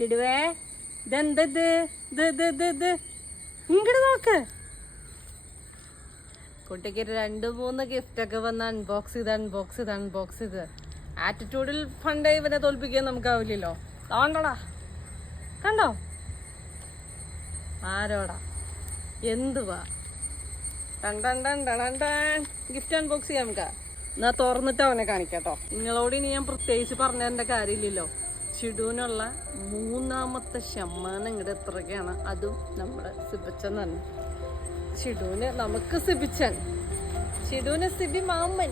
ചിടുവേ ഇതെന്തത് ഇങ്ങോട്ട് നോക്ക്. കുട്ടിക്ക് 2-3 ഗിഫ്റ്റൊക്കെ വന്ന് അൺബോക്സ് ചെയ്ത് ആറ്റിറ്റ്യൂഡിൽ ഫണ്ടേ ഇവനെ തോൽപ്പിക്കാൻ നമുക്കാവില്ലല്ലോ. താണ്ടടാ കണ്ടോ ആരോടാ എന്തുവാ ഗിഫ്റ്റ് അൺബോക്സ് ചെയ്യാം നമുക്ക്. എന്നാ തുറന്നിട്ട് അവനെ കാണിക്കാട്ടോ. നിങ്ങളോട് ഇനി ഞാൻ പ്രത്യേകിച്ച് പറഞ്ഞു തരേണ്ട കാര്യമില്ലല്ലോ. ചിടുവിനുള്ള 3ാമത്തെ ശമ്മാനം ഇങ്ങോട്ട് എത്രയൊക്കെയാണ്. അതും നമ്മുടെ സിബിച്ചൻ തന്നെ. ചിടുവിന് നമുക്ക് സിബിച്ചൻ, ചിടുവിന് സിബി മാമൻ.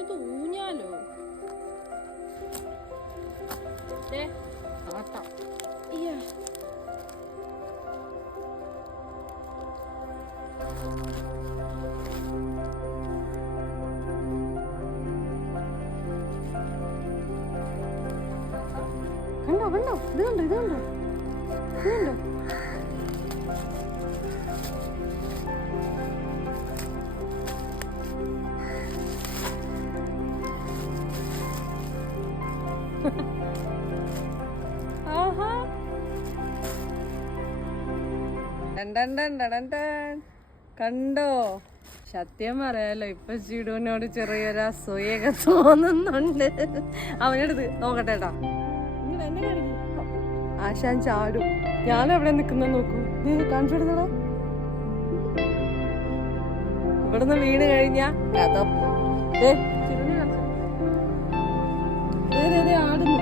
ഇത് ഊഞ്ഞാലോ ആട്ടാ. കണ്ടോ ഇത് കണ്ടോ കണ്ടോ? സത്യം പറയാലോ, ഇപ്പൊ ചിടുവിനോട് ചെറിയൊരു അസൂയൊക്കെ തോന്നുന്നുണ്ട്. അവനെടുത്ത് നോക്കട്ടെ കേട്ടോ. ആശാൻ ചാടും. ഞാനെവിടെ നിക്കുന്ന നോക്കൂ. നീ കാണിച്ചെടുത്തടാ. ഇവിടുന്ന് വീണ് കഴിഞ്ഞാ കഥ ആടുന്നു.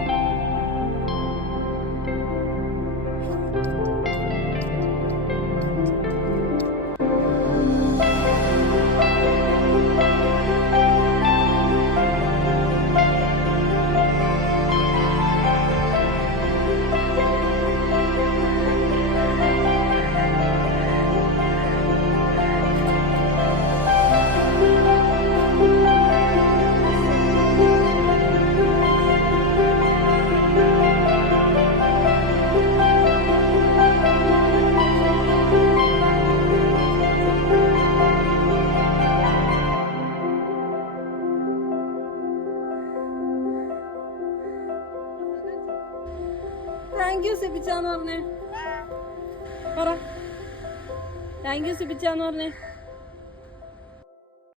താങ്ക് യു സിബിച്ചാന്ന് പറഞ്ഞേ. പറ താങ്ക് യു സിബിച്ചാന്ന് പറഞ്ഞേ.